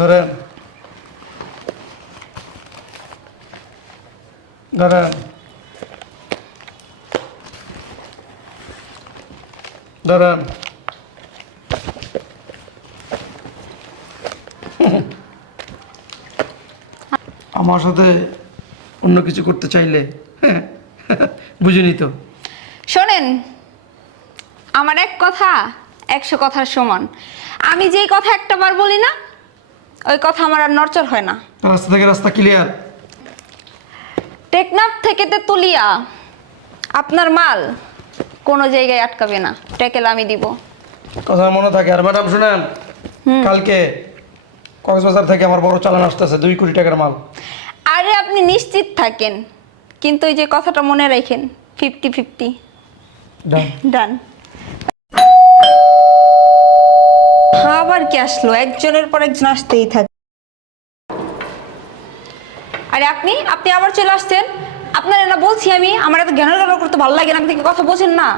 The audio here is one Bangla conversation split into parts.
ধরেন ধরেন ধরেন আমার সাথে অন্য কিছু করতে চাইলে হ্যাঁ বুঝিনি তো শোনেন, আমার এক কথা, একশো কথার সমান। আমি যেই কথা একটা বার বলি না ওই কথা আমার আর নড়চড় হয় না। রাস্তা থেকে রাস্তা ক্লিয়ার টেকনাফ থেকে তে তুলিয়া আপনার মাল কোনো জায়গায় আটকাবে না। টেকেল আমি দিব। কথা মনে থাকে। আর ম্যাডাম শুনেন কালকে কক্সবাজার থেকে আমার বড় চালান আসতেছে দুই কোটি টাকার মাল। আরে আপনি নিশ্চিত থাকেন কিন্তু ওই যে কথাটা মনে রাখেন ফিফটি ফিফটি. ডান আবার কি আসলো? একজনের পর একজন আসতেই থাকে। আরে আপনি আপনি আবার চলে আসছেন? আপনার না বলছি আমি আমার এত জ্ঞানের জ্ঞান করতে ভালো লাগে না আপনি কি কথা বোঝেন না?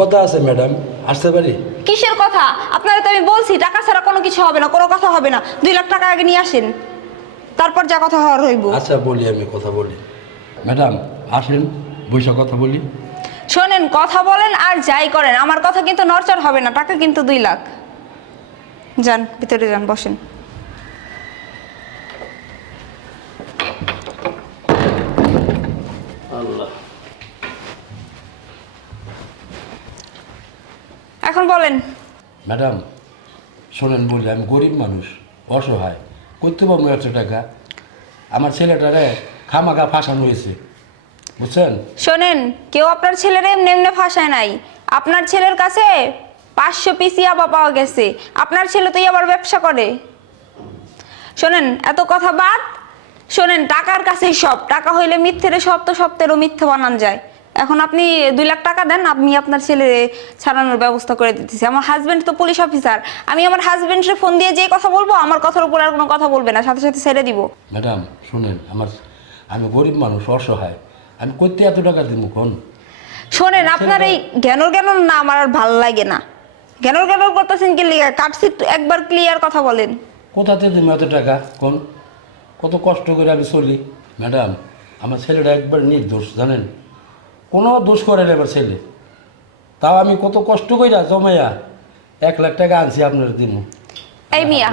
কথা আছে ম্যাডাম। আসতে পারি? কিসের কথা? আপনারা তো আমি বলছি টাকা ছাড়া কোনো কিছু হবে না কোনো কথা হবে না। দুই লাখ টাকা আগে নিয়ে আসেন। তারপর যা কথা হওয়ার হইব। আচ্ছা বলি আমি কথা বলি। ম্যাডাম আসেন বৈশা কথা বলি। শোনেন কথা বলেন আর যাই করেন। আমার কথা কিন্তু নরচর হবে না টাকা কিন্তু দুই লাখ। যান ভিতরে যান বসেন। এখন বলেন। ম্যাডাম শোনেন বলি আমি গরিব মানুষ অসহায়। করতে পারব একশো টাকা? আমার ছেলেটারে খামাখা ফাঁসানো হয়েছে। বুঝছেন? শোনেন কেউ আপনার ছেলের এমনি এমনি ফাঁসায় নাই। আপনার ছেলের কাছে পাঁচশো পিস ইয়াবা পাওয়া গেছে। আপনার ছেলে তো আবার ব্যবসা করে। শোনেন এত কথা বাদ। শোনেন টাকার কাছেই সব। টাকা হইলে মিথ্যেরে সব তো সপ্তাহেরও মিথ্যে বানান যায়। এখন আপনি দুই লাখ টাকা দেন আমি আপনার ছেলে ছাড়ানোর ব্যবস্থা করে দিতেছি। আমার হাজবেন্ড তো পুলিশ অফিসার আমি আমার হাজবেন্ডের ফোন দিয়ে যে কথা বলব আমার কথার উপর আর কোনো কথা বলবে না। সাথে সাথে ছেড়ে দিব। ম্যাডাম শুনেন আমার আমি গরিব মানুষ অসহায়। আমি করতে এত টাকা দিব কোন? শোনেন আপনার এই জ্ঞানর জ্ঞান না আমার আর ভালো লাগে না। জ্ঞানর জ্ঞানর করতেছেন কি লিগা? কাটছি একবার ক্লিয়ার কথা বলেন। কোথাতে দিব এত টাকা? কোন? কত কষ্ট করে আমি চলি। ম্যাডাম আমার ছেলেটা একবার নির্দোষ জানেন? কোনো দোষ করে না আমার ছেলে। তাও আমি কত কষ্ট কইরা জমাইয়া এক লাখ টাকা আনছি আপনার দিন এই মিয়া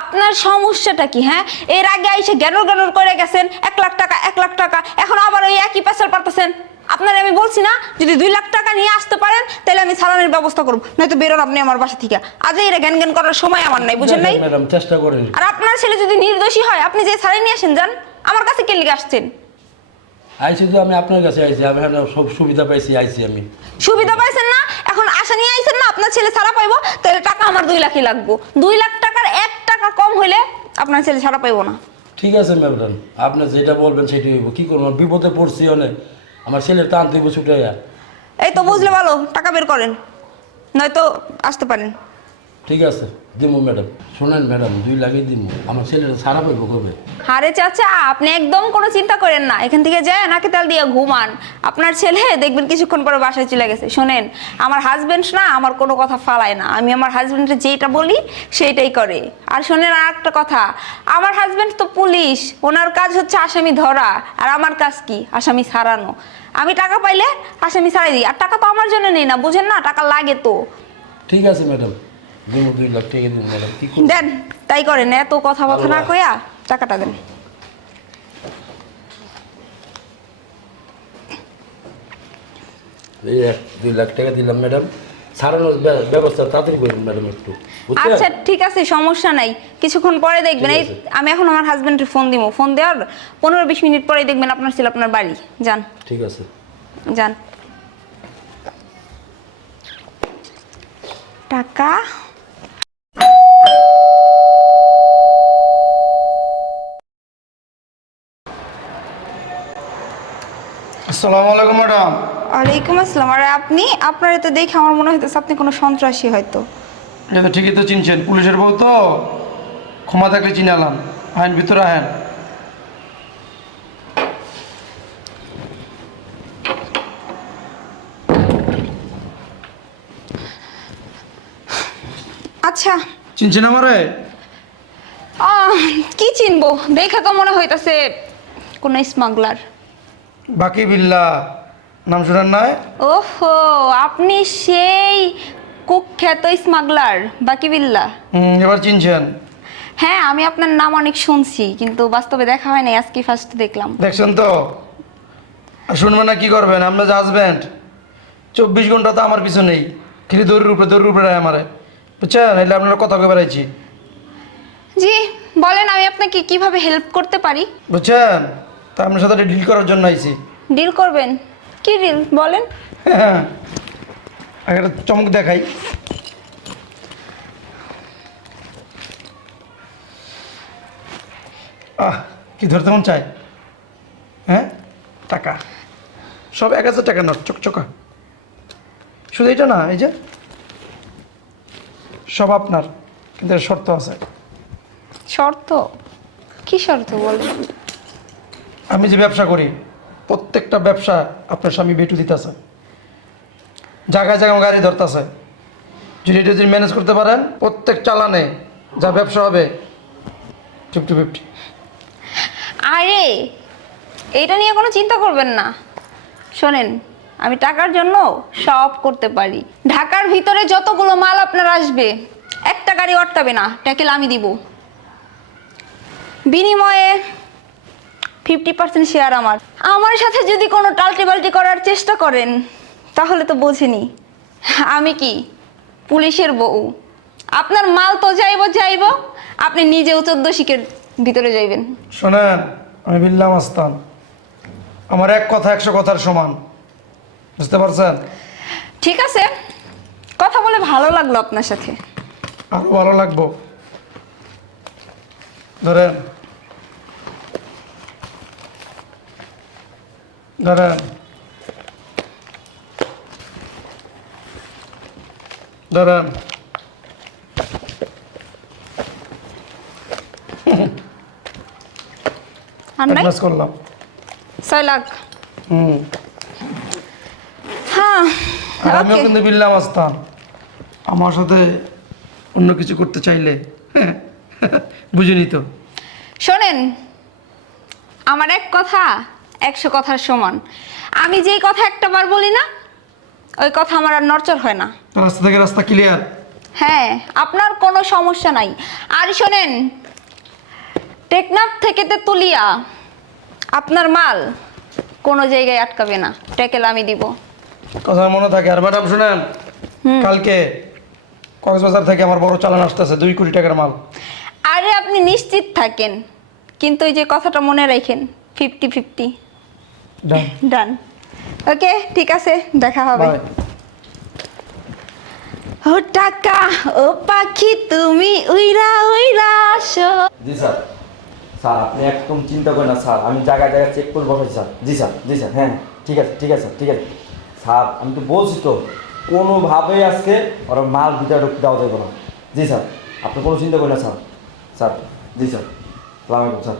আপনার সমস্যাটা কি হ্যাঁ? এর আগে আইসে জ্ঞানর জ্ঞানর করে গেছেন এক লাখ টাকা এক লাখ টাকা এখন আবার ওই একই পেশাল পারতেছেন। আপনার আমি বলছি না যদি দুই লাখ টাকা নিয়ে আসতে পারেন তাহলে আমি চালানোর ব্যবস্থা করব নয়তো বেরোন আপনি আমার বাসা থেকে। আজ এরা জ্ঞান জ্ঞান করার সময় আমার নাই বুঝেন নাই? ম্যাডাম চেষ্টা করেন। আর আপনার ছেলে যদি নির্দোষী হয় আপনি যে ছাড়াই নিয়ে আসেন যান। আমার কাছে কে লিগে আসছেন? আইসি তো আমি আপনার কাছে আইসি আমি এখানে সব সুবিধা পাইছি আইসি আমি। সুবিধা পাইছেন না? এখন আশা নিয়ে আইছেন না? আপনার ছেলে ছাড়া পাইবো? তাহলে টাকা আমার দুই লাখই লাগবো। দুই লাখ টাকার এক টাকা কম হইলে আপনার ছেলে ছাড়া পাইবো না। ঠিক আছে ম্যাডাম আপনি যেটা বলবেন সেটাই হইব। কী করব? বিপদে পড়ছি অনেক। আমার ছেলের টান দিব ছুটাইয়া। এই তো বুঝলে ভালো টাকা বের করেন। নয়তো আসতে পারেন। ঠিক আছে দিমু ম্যাডাম। শোনেন ম্যাডাম দুই লাখই দিমু। আমার ছেলেটা সারা পাইব কবে? আরে চাচা আপনি একদম কোনো চিন্তা করেন না। এখান থেকে যায় নাকি তেল দিয়ে ঘুমান। আপনার ছেলে দেখবেন কিছুক্ষণ পরে বাসায় চলে গেছে। শোনেন আমার হাজবেন্ড না আমার কোনো কথা ফালায় না। আমি আমার হাজবেন্ডে যেটা বলি সেইটাই করে। আর শোনেন আর একটা কথা আমার হাজবেন্ড তো পুলিশ। ওনার কাজ হচ্ছে আসামি ধরা। আর আমার কাজ কি? আসামি ছাড়ানো। আমি টাকা পাইলে আসামি ছাড়াই দিই। আর টাকা তো আমার জন্য নেই না বুঝেন না? টাকা লাগে তো। ঠিক আছে ম্যাডাম। দিমু দুই লাখ টাকা দিন ম্যাডাম। কী করব দেন তাই করেন এত কথা কথা না কইয়া টাকাটা দেন। দুই লাখ টাকা দিলাম ম্যাডাম। সারানোর ব্যবস্থা তাড়াতাড়ি করবেন ম্যাডাম একটু আচ্ছা ঠিক আছে সমস্যা নাই। কিছুক্ষণ পরে দেখবেন এই আমি এখন আমার হাজবেন্ডের ফোন দিব ফোন দেওয়ার পনেরো বিশ মিনিট পরে দেখবেন আপনার ছিল আপনার বাড়ি। যান। ঠিক আছে। যান। টাকা। আসসালামু আলাইকুম ম্যাডাম ওয়ালাইকুম আসসালাম। আর আপনি? আপনার তো দেখে আমার মনে হইতেছে আপনি কোনো সন্ত্রাসী হয়তো। এটা তো ঠিকই তো চিনছেন। পুলিশের বউ তো ক্ষমা থাকলে চিনালাম। আইন ভিতরে আহেন। আচ্ছা। চিনছেন আমারে? আহ, কি চিনবো? দেখে তো মনে হইতাছে কোন স্মাগলার। বাকি বিল্লা। নাম শুনেন নয় ওহো আপনি সেই কুখ্যাত স্মাগলার বাকি বিল্লা। হুম, এবার চিনছেন। হ্যাঁ আমি আপনার নাম অনেক শুনছি কিন্তু বাস্তবে দেখা হয় নাই আজকে ফার্স্ট দেখলাম। দেখছেন তো? আর শুনবেন না কি করবেন? আপনার যে হাজব্যান্ড চব্বিশ ঘণ্টা তো আমার পিছু নেই। খালি দৌড়ের উপরে দৌড়ের উপরে আমারে বুঝছেন? এলে আপনার কথা কয়ে বেড়াইছি। জি বলেন আমি আপনাকে কীভাবে হেল্প করতে পারি? বুঝছেন? তা আপনার সাথে ডিল করার জন্য আইছি। ডিল করবেন? কি ডিল বলেন। হ্যাঁ আগে একটা চমক দেখাই। আহ কি ধরতে মন চাই হ্যাঁ? টাকা। সব এক হাজার টাকা নোট চকচকা। শুধু এটা না এই যে? সব আপনার কিন্তু শর্ত আছে। শর্ত? কি শর্ত বল আমি যে ব্যবসা করি প্রত্যেকটা ব্যবসা আপনার স্বামী বেটু দিতেছে। জায়গায় জায়গায় গাড়ি ধরতেছে। যদি এটা যদি ম্যানেজ করতে পারেন, প্রত্যেক চালানে যা ব্যবসা হবে ফিফটি ফিফটি আরে এইটা নিয়ে কোনো চিন্তা করবেন না। শোনেন, আমি টাকার জন্য সব করতে পারি। ঢাকার ভিতরে যতগুলো মাল আপনার আসবে, একটা গাড়ি অটকাবে না ট্যাকেল আমি দিব। বিনিময়ে ফিফটি পার্সেন্ট শেয়ার আমার। আমার সাথে যদি কোনো টাল্টি বাল্টি করার চেষ্টা করেন তাহলে তো বোঝেনি। আমি কি? পুলিশের বউ। আপনার মাল তো যাইব যাইব। আপনি নিজেও চোদ্দ শিখের ভিতরে যাইবেন। শোনেন আমি বিল্লাম আস্তান। আমার এক কথা একশো কথার সমান। বুঝতে পারছেন? ঠিক আছে। কথা বলে ভালো লাগল আপনার সাথে। আরও ভালো লাগবো। ধরেন ধরেন ধরেন অ্যাডভান্স করলাম। ছয় লাখ। হুম। হ্যাঁ আর আমিও কিন্তু বিল্লাম আসতাম আমার সাথে অন্য কিছু করতে চাইলে। হ্যাঁ বুঝিনি তো। শোনেন আমার এক কথা। একশো কথার সমান। আমি যেই কথা একটা বার বলি না ওই কথা আমার আর নড়চড় হয় না। রাস্তা থেকে রাস্তা ক্লিয়ার হ্যাঁ আপনার কোনো সমস্যা নাই। আর শোনেন টেকনাফ থেকে তুলিয়া আপনার মাল কোনো জায়গায় আটকাবে না। টেকেল আমি দিব। কথা মনে থাকে। আর ম্যাডাম শুনেন কালকে কক্সবাজার থেকে আমার বড় চালান আসতেছে দুই কোটি টাকার মাল। আরে আপনি নিশ্চিত থাকেন কিন্তু ওই যে কথাটা মনে রাখেন ফিফটি ফিফটি ডান ডান ওকে ঠিক আছে দেখা হবে। ও টাকা ও পাখি তুমি উইরা উইরা আসো। জি স্যার। স্যার আপনি একদম চিন্তা করেন না স্যার। আমি জায়গায় জায়গায় চেক করে বসাচ্ছি স্যার। জি স্যার জি স্যার হ্যাঁ ঠিক আছে ঠিক আছে স্যার ঠিক আছে। স্যার আমি তো বলছি তো কোনোভাবেই আজকে ওরা মাল ভিতরে ঢুকতে দেওয়া যাবে না। জি স্যার আপনি কোনো চিন্তা করেন না স্যার। স্যার জি স্যার। সালাম স্যার।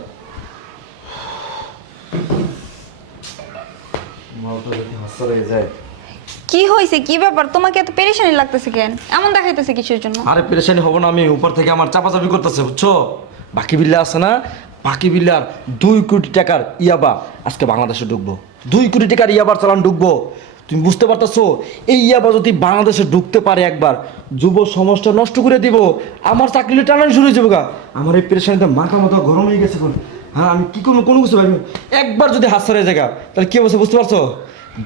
মালটা যদি হাস্য হয়ে যায়। কি হয়েছে? কি ব্যাপার? তোমাকে এত পেরেশানি লাগতেছে কেন? এমন দেখাইতেছে কিসের জন্য? আরে পেরেশানি হব না আমি উপর থেকে আমার চাপাচাপি করতেছে বুঝছ? বাকি বিল্লা আছে না? বাকি বিল্লার দুই কোটি টাকার ইয়াবা আজকে বাংলাদেশে ঢুকবো। দুই কোটি টাকার ইয়াবার চালান ঢুকবো। তুমি বুঝতে পারতেছো? এই ইয়াবা যদি বাংলাদেশে ঢুকতে পারে একবার যুব সমাজটা নষ্ট করে দিব। আমার চাকরি টানানি শুরু হয়ে যাবে গা। আমার এই পেরেশানিতে মাথা মাথা গরম হয়ে গেছে হ্যাঁ আমি কি করব? কোনো কিছু ভাবি একবার যদি হাত সরে জায়গা, তাহলে কি অবস্থা বুঝতে পারছ?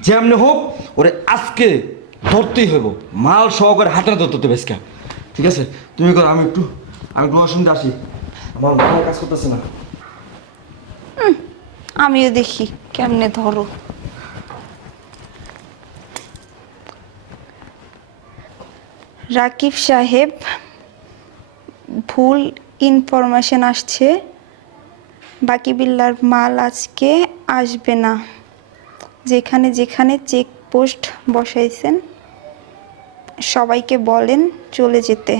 যেমনি হোক, ওরে আজকে ধরতেই হইব। মাল সহকারে হাতে ধরতে বেসকা ঠিক আছে? তুমি করো, আমি একটু আমি একটু অসুবিধা আসি। আমার মাল কাজ করতেছে না। আমিও দেখি কেমনে ধরো। রাকিব সাহেব, ভুল ইনফরমেশন আসছে। বাকি বিল্লার মাল আজকে আসবে না। যেখানে যেখানে চেক পোস্ট বসাইছেন, সবাইকে বলেন চলে যেতে।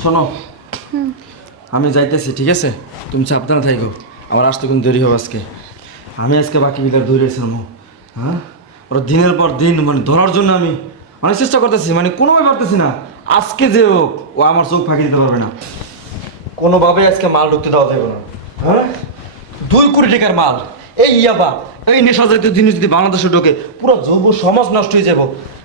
শোনো, আমি যাইতেছি, ঠিক আছে? তুমি সাবধানে থাকো আমার আসতে কিন্তু দেরি হবে আজকে। আমি আজকে বাকি বিকার ধরে হ্যাঁ? ওরা দিনের পর দিন মানে ধরার জন্য আমি অনেক চেষ্টা করতেছি মানে কোনোভাবে পারতেছি না। আজকে যে হোক ও আমার চোখ ফাঁকি দিতে পারবে না। কোনোভাবে আজকে মাল ঢুকতে দেওয়া যাবে না। হ্যাঁ? দুই কোটি টাকার মাল। এই ইয়াবা এই নেশা জাতীয় জিনিস যদি বাংলাদেশে ঢোকে পুরো যুব সমাজ নষ্ট হয়ে যাব।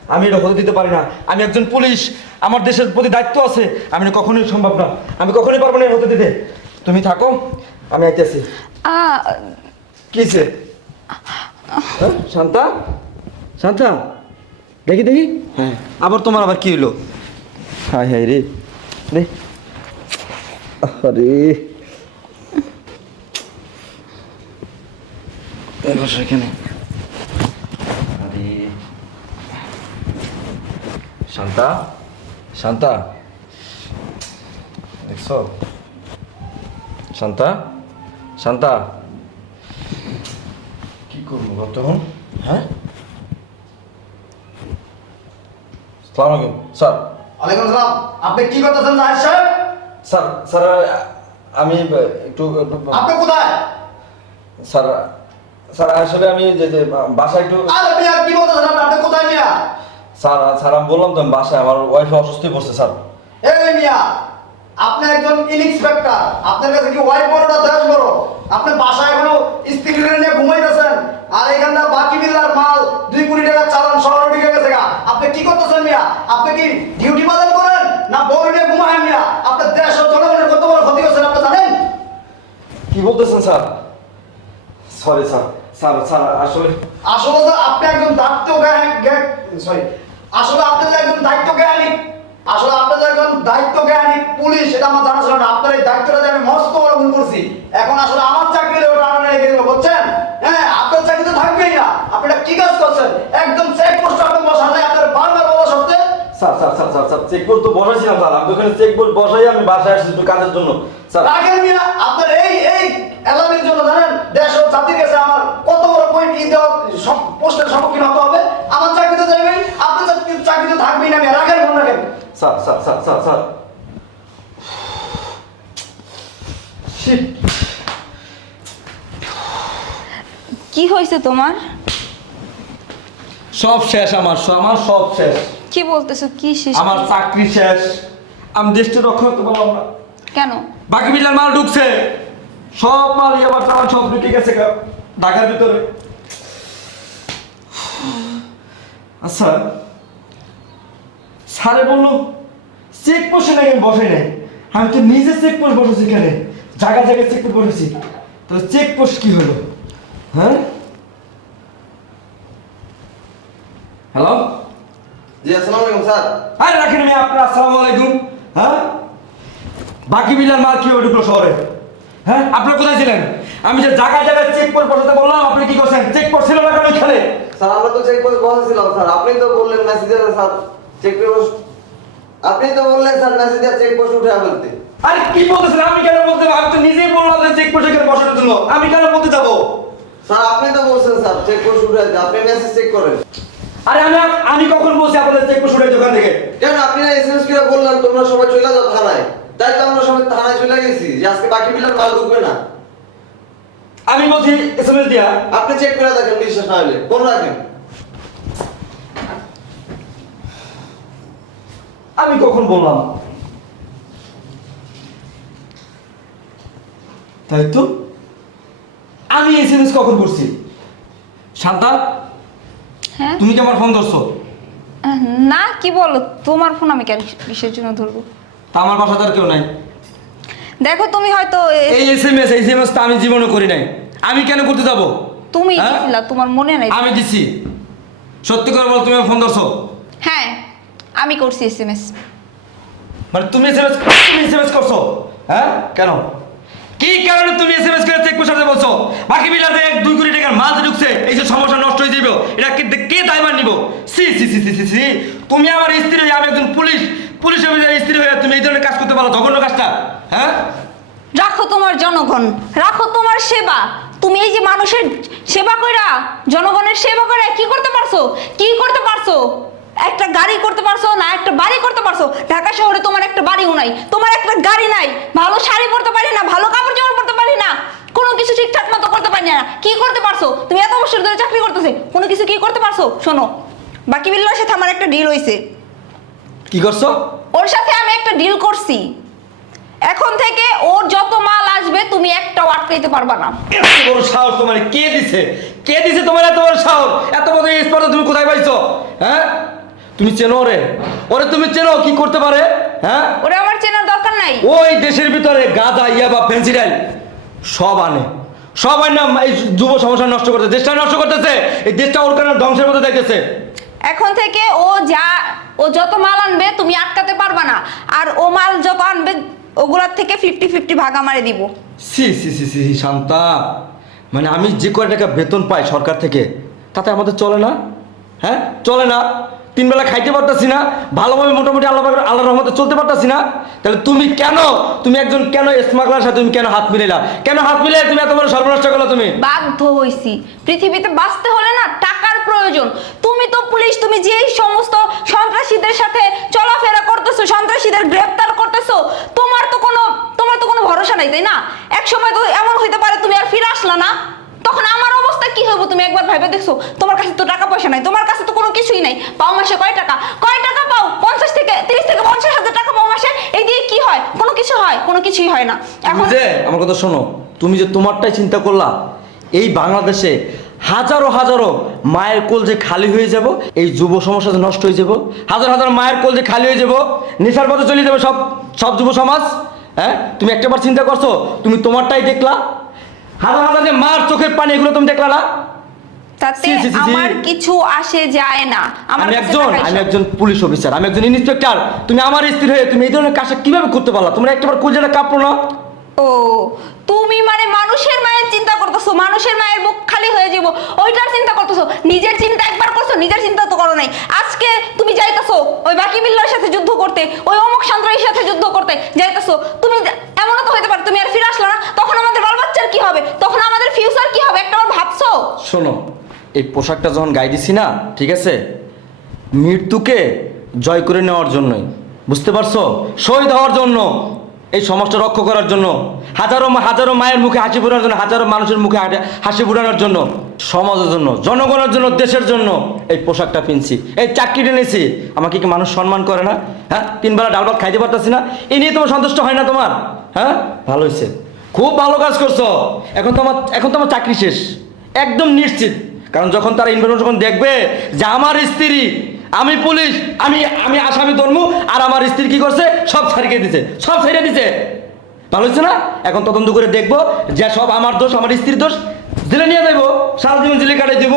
আমি এটা হতে দিতে পারি না। আমি একজন পুলিশ আমার দেশের প্রতি দায়িত্ব আছে। আমি কখনোই সম্ভব না। আমি কখনোই পারব না হতে দিতে। তুমি থাকো আমি আইতেছি। আ, কিসে হ্যাঁ? শান্তা? শান্তা দেখি দেখি। হ্যাঁ। আবার তোমার আবার কি হইল? হাই হাই রে। রে আরে। এবার সেখানে আরে। শান্তা? শান্তা? দেখছ? শান্তা? শান্তা? কি করব বর্তমান? হ্যাঁ? সালাম আলাইকুম স্যার। ওয়ালাইকুম আসসালাম। আপনি কি করতেছেন জাহিদ সাহেব? স্যার স্যার আমি একটু আপনি কোথায়? স্যার স্যার আসলে আমি যে যে বাসায় একটু আরে মিয়া কি বলতেছেন আপনি? আপনি কোথায় মিয়া? স্যার স্যার আমি বললাম তো বাসায় আমার ওয়াইফ অসুস্থ পড়ছে স্যার। এই মিয়া আপনি একজন ইনস্পেক্টর আপনার কাছে কি ওয়াইফ বড় না দেশ বড় আপনি বাসায় এখনও স্ত্রী নিয়ে ঘুমাইতেছেন আর এখানটা বাকি বিল্লার মাল দুই কোটি টাকা চালান শহরে ঢুকে গেছে গা। আপনি কি করতেছেন মিয়া? আপনি কি ডিউটি পালন করেন না বড় নিয়ে ঘুমায় মিয়া? আপনার দেশ ও জনগণের কত বড় ক্ষতি করছেন আপনি জানেন? কি বলতেছেন sir? Sorry sir. Sir sir আসলে আসলে আপনি একজন দায়িত্ব সরি আসলে আপনি একজন দায়িত্ব জ্ঞানী আসলে আপনি যে একজন দায়িত্ব জ্ঞানী পুলিশ এটা আমার জানা ছিল না। আপনার এই দায়িত্বটা আমি মস্ত বড় করছি। এখন আসলে আমার চাকরি ওটা আড়ালে রেখে দেবো বুঝছেন? হ্যাঁ আপনার চাকরি তো থাকবেই না। আপনি কি কাজ করছেন? একদম চেক পোস্ট আপনি বসান নাই আপনার বারবার বলা সত্ত্বে। Sir sir sir sir sir check board তো বসাইছিলাম স্যার। আমি ওখানে চেক বোর্ড বসাই আমি বাসায় আসছি একটু কাজের জন্য। স্যার। রাখেন মিয়া আপনার এই এই এলামের জন্য জানেন দেশ ও জাতির কাছে আমার কত বড় পয়েন্ট ই দেওয়া পোস্টের সম্মুখীন হতে হবে। আমার চাকরিতে যাবেন আপনার চাকরি- চাকরিতে থাকবেই না মিয়া রাখেন ফোন রাখেন। Sir sir sir sir sir. কি হয়েছে তোমার? সব শেষ আমার সব- আমার সব শেষ। কি বলতেছো? কি শেষ? আমার চাকরি শেষ। আমি দেশটা রক্ষা করতে পারলাম না। কেন? বাকি বিলের মাল ঢুকছে। সব মাল আমার চালান সব ঢুকে গেছে ঢাকার ভিতরে। আচ্ছা। স্যারে বলল চেক পোস্টে নাকি আমি বসে নাই? আমি তো নিজে চেক পোস্ট বসেছি এখানে জায়গা জায়গায় চেক পোস্ট বসেছি তো চেক পোস্ট কি হলো? হ্যাঁ? হ্যালো? জি আসসালামু আলাইকুম স্যার। আরে রাখেন আমি আপনার আসসালামু আলাইকুম। হ্যাঁ? বাকি বিলার মাল কি হবে ঢুকলো শহরে? হ্যাঁ? আপনারা কোথায় ছিলেন? আমি যে জায়গায় জায়গায় চেক পোস্ট বসাতে বললাম আপনি কি করছেন? চেক পোস্ট ছিল না কেন খেলে? স্যার আমরা তো চেক পোস্ট বসেছিলাম স্যার। আপনি তো বললেন মেসেজে স্যার। চেক পোস্ট আপনি তো বললেন স্যার মেসেজে চেক পোস্ট উঠে বলতে আরে কি বলতেছেন? আমি কেন বলতে আমি তো নিজেই বললাম যে চেক পোস্ট এখানে বসানোর জন্য। আমি কেন বলতে যাব? স্যার আপনি তো বলছেন স্যার চেক পোস্ট উঠে আপনি মেসেজ চেক করেন। আরে আমি আমি কখন বলছি আপনাদের চেক পোস্ট উঠে দোকান থেকে? কেন? আপনি না এসএমএস করে বললেন তোমরা সবাই চলে যাও থানায়। তাই তো আমরা সবাই থানায় চলে গেছি যে আজকে বাকি বিলার মাল ঢুকবে না। আমি বলছি এসএমএস দিয়া। আপনি চেক করে দেখেন বিশ্বাস না হলে। ফোন রাখেন। আমি কখন বললাম? তাই তো? আমি এসএমএস কখন করছি? শান্তা? হ্যাঁ? তুমি কি আমার ফোন ধরছো? না কি বলো? তোমার ফোন আমি কেন কিসের জন্য ধরবো? তা আমার বাসাতে আর কেউ নাই। দেখো তুমি হয়তো এই এসএমএস এই এসএমএস তো আমি জীবনে করি নাই। আমি কেন করতে যাব? তুমি হ্যাঁ? দিছিলা তোমার মনে নাই। আমি দিছি। সত্যি করে বল তুমি ফোন ধরছো? হ্যাঁ। আমি করছি এস এম এস মানে তুমি এসএমএস তুমি এসএমএস করছ? হ্যাঁ? কেন? কি কারণে তুমি এসএমএস করে চেক বসাতে বলছো? বাকি বিলাতে এক দুই কোটি টাকার মাল ঢুকছে এই যে সমস্যা নষ্ট হয়ে যাবে এটা কে কে দায়ভার নিব? সি সি সি সি সি তুমি আমার স্ত্রী হয়ে আমি একজন পুলিশ পুলিশ অফিসার স্ত্রী হয়ে তুমি এই ধরনের কাজ করতে পারো জঘন্য কাজটা হ্যাঁ? রাখো তোমার জনগণ রাখো তোমার সেবা। তুমি এই যে মানুষের সেবা কইরা জনগণের সেবা করে কি করতে পারছ? কি করতে পারছ? একটা গাড়ি করতে পারছ না একটা বাড়ি করতে পারছ? ঢাকা শহরে তোমার একটা বাড়িও নাই। তোমার একটা গাড়ি নাই। ভালো শাড়ি পরতে পারি না ভালো কাপড় জামা পরতে পারি না। কোনো কিছু ঠিকঠাক মতো করতে পারি না। কি করতে পারছ? তুমি এত বছর ধরে চাকরি করতেছে কোনো কিছু কি করতে পারছ? শোনো বাকি বিল্লার সাথে আমার একটা ডিল হয়েছে কি করছ? ওর সাথে আমি একটা ডিল করছি। এখন থেকে ওর যত মাল আসবে তুমি একটাও আটকাইতে পারবা না। এত বড় সাহস তোমার কে দিছে? কে দিছে তোমার এত বড় সাহস? এত বড় স্পর্ধা তুমি কোথায় পাইছো? হ্যাঁ? তুমি চেনো ওরে? ওরে তুমি চেনো কি করতে পারে? হ্যাঁ? ওরে আমার চেনার দরকার নাই। ওই দেশের ভিতরে গাঁজা ইয়া বা ফেন্সিডাইল সব আনে। সবাই না এই যুব সমস্যা নষ্ট করতে দেশটা নষ্ট করতেছে এই দেশটা ওর কারণে ধ্বংসের মধ্যে দেখতেছে এখন থেকে ও যা ও যত মাল আনবে তুমি আটকাতে পারবা না। আর ও মাল যত আনবে ওগুলার থেকে ফিফটি ফিফটি ভাগ আমারে দিব। সি সি সি সি সি, শান্তা। মানে আমি যে কয় টাকা বেতন পাই সরকার থেকে তাতে আমাদের চলে না? হ্যাঁ? চলে না। তিন বেলা খাইতে পারতাছি না, ভালোভাবে মোটামুটি আল্লাহ আল্লাহর রহমতে চলতে পারতাছি না, তাহলে তুমি কেন, তুমি একজন কেন স্মাগলার সাথে তুমি কেন হাত মিলাইলা? কেন হাত মিলাই তুমি এত বড় সর্বনষ্ট করল তুমি? বাধ্য হইছি। পৃথিবীতে বাঁচতে হলে না টাকার প্রয়োজন। তুমি তো পুলিশ, তুমি যেই সমস্ত সন্ত্রাসীদের সাথে চলাফেরা করতেছো, সন্ত্রাসীদের গ্রেফতার করতেছো, তোমার তো কোনো তোমার তো কোনো ভরসা নাই, তাই না? এক সময় তো এমন হইতে পারে তুমি আর ফিরে আসলা না। তখন আমার অবস্থা কি হবে তুমি একবার ভেবে দেখছ? তোমার কাছে তো টাকা পয়সা নাই, তোমার কাছে তো কোনো কিছুই নাই। পাও মাসে কয় টাকা? কয় টাকা পাও? পঞ্চাশ থেকে তিরিশ থেকে পঞ্চাশ হাজার টাকা পাও মাসে? এই দিয়ে কি হয়? কোনো কিছু হয়, কোনো কিছুই হয় না। এখন যে, আমার কথা শোনো, তুমি যে তোমারটাই চিন্তা করলা, এই বাংলাদেশে হাজারো হাজারো মায়ের কোল যে খালি হয়ে যাব, এই যুব সমস্যা নষ্ট হয়ে যাব। হাজার হাজার মায়ের কোল যে খালি হয়ে যাব নেশার পথে চলে যাবে সব সব যুব সমাজ। হ্যাঁ? তুমি একটাবার চিন্তা করছ, তুমি তোমারটাই দেখলা। হাজার হাজার যে মার চোখের পানি এগুলো তুমি দেখলা না? তাতে ছি, ছি, ছি, ছি। আমার কিছু আসে যায় না। আমার আমি কাছে একজন টাকাই আমি সব। একজন পুলিশ অফিসার আমি একজন ইন্সপেক্টর তুমি আমার স্ত্রী হয়ে তুমি এই ধরনের কাজটা কীভাবে করতে পারলা? তোমরা একটাবার কুলজাটা কাঁপলো না? ও তুমি মানে মানুষের মায়ের চিন্তা করতেছো মানুষের মায়ের বুক খালি হয়ে যাব ওইটার চিন্তা করতেছো নিজের চিন্তা একবার করছ নিজের চিন্তা তো করো নাই। আজকে তুমি যাইতেছো ওই বাকি বিল্লার সাথে যুদ্ধ করতে ওই অমুক সন্ত্রাসীর সাথে যুদ্ধ করতে যাইতেছো তুমি এমনও তো হতে পারে তুমি আর ফিরে আসলো না তখন আমাদের বাল বাচ্চার কি হবে তখন আমাদের ফিউচার কি হবে একটা ভাবছ শোনো এই পোশাকটা যখন গায়ে দিছি না, ঠিক আছে? মৃত্যুকে জয় করে নেওয়ার জন্যই। বুঝতে পারছ? শহীদ হওয়ার জন্য, এই সমাজটা রক্ষা করার জন্য, হাজারো হাজারো মায়ের মুখে হাসি ফোটানোর জন্য, হাজারো মানুষের মুখে হাসি ফোটানোর জন্য, সমাজের জন্য, জনগণের জন্য, দেশের জন্য এই পোশাকটা কিনছি এই চাকরিটা নিয়েছি আমাকে কি মানুষ সম্মান করে না? হ্যাঁ? তিন বেলা ডাল ভাত খাইতে পারতাছি না? এই নিয়ে তোমার সন্তুষ্ট হয় না তোমার? হ্যাঁ? ভালো হয়েছে খুব ভালো কাজ করছ। এখন তো আমার এখন তো আমার চাকরি শেষ। একদম নিশ্চিত। কারণ যখন তারা যখন দেখবে যে আমার স্ত্রী, আমি পুলিশ, আমি আমি আসামি ধর্ম, আর আমার স্ত্রী কি করছে? সব ছাড়িয়ে দিছে, সব ছাড়িয়ে দিছে। ভালো হচ্ছে না? এখন তদন্ত করে দেখব যে সব আমার দোষ, আমার স্ত্রীর দোষ, জেলে নিয়ে যাব সারা জীবন জেলে কাটাই দিব।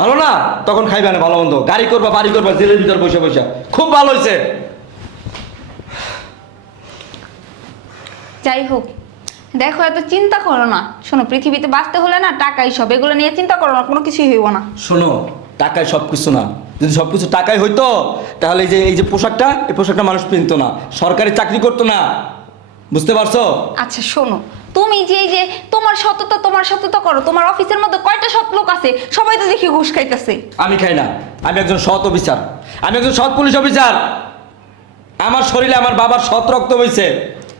ভালো না? তখন খাইবে না, ভালো মন্দ। গাড়ি করবা, বাড়ি করবা, জেলের ভিতর বসে বসে। খুব ভালো হয়েছে। যাই হোক দেখো এত চিন্তা করো না। শোনো পৃথিবীতে বাঁচতে হলে না টাকাই সব। এগুলো নিয়ে চিন্তা করো না কোনো কিছুই হইব না। শোনো টাকায় সব কিছু না। যদি সব কিছু টাকায় হইতো তাহলে এই যে এই যে পোশাকটা এই পোশাকটা মানুষ কিনতো না। সরকারি চাকরি করতো না। বুঝতে পারছ? আচ্ছা শোনো তুমি যে এই যে তোমার সততা তোমার সততা করো। তোমার অফিসের মধ্যে কয়টা সৎ লোক আছে? সবাই তো দেখি ঘুষ খাইতেছে। আমি খাই না। আমি একজন সৎ অফিসার। আমি একজন সৎ পুলিশ অফিসার। আমার শরীরে আমার বাবার সৎ রক্ত বইছে।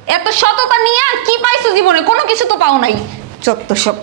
এত সততা নিয়ে আর কি পাইছো জীবনে? কোনো কিছু তো পাও নাই। চত্ব সব